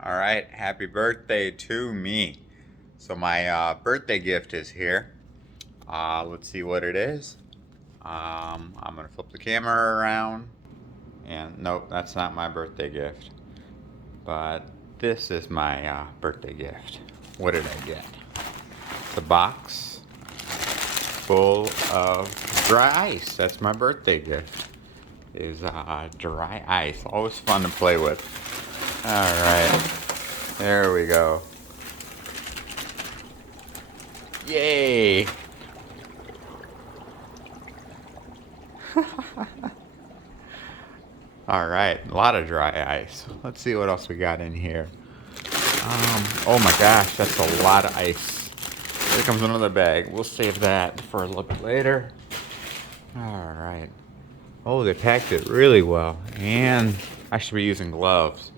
All right, happy birthday to me. So my birthday gift is here. Let's see what it is. I'm gonna flip the camera around, and nope, that's not my birthday gift. But this is my birthday gift. What did I get? The box full of dry ice. That's my birthday gift. Is dry ice. Always fun to play with. All right, there we go. Yay! All right, a lot of dry ice. Let's see what else we got in here. Oh my gosh, that's a lot of ice. Here comes another bag. We'll save that for a little bit later. All right. Oh, they packed it really well, and I should be using gloves.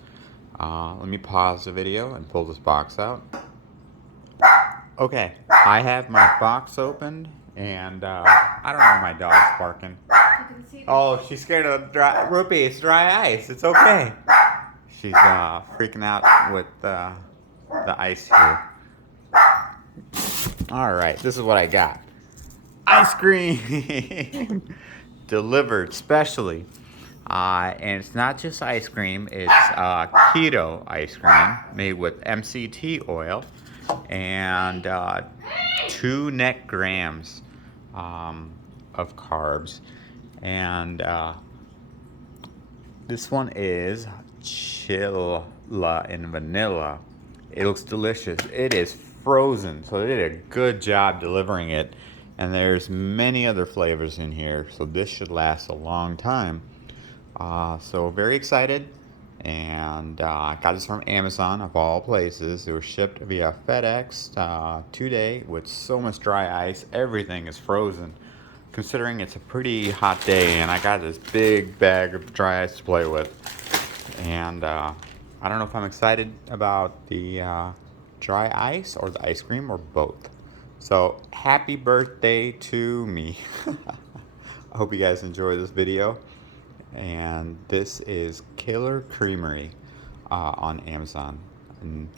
Let me pause the video and pull this box out. Okay, I have my box opened, and I don't know, my dog's barking. Oh, she's scared of dry. Ruby, it's dry ice. It's okay. She's freaking out with the ice here. All right, this is what I got. Ice cream delivered specially. And it's not just ice cream, it's keto ice cream made with MCT oil and 2 net grams of carbs. And this one is chilla and vanilla. It looks delicious. It is frozen, so they did a good job delivering it. And there's many other flavors in here, so this should last a long time. So very excited, and I got this from Amazon of all places. It was shipped via FedEx today with so much dry ice. Everything is frozen, considering it's a pretty hot day, and I got this big bag of dry ice to play with. And I don't know if I'm excited about the dry ice or the ice cream or both. So happy birthday to me. I hope you guys enjoy this video. And this is Killer Creamery on Amazon. And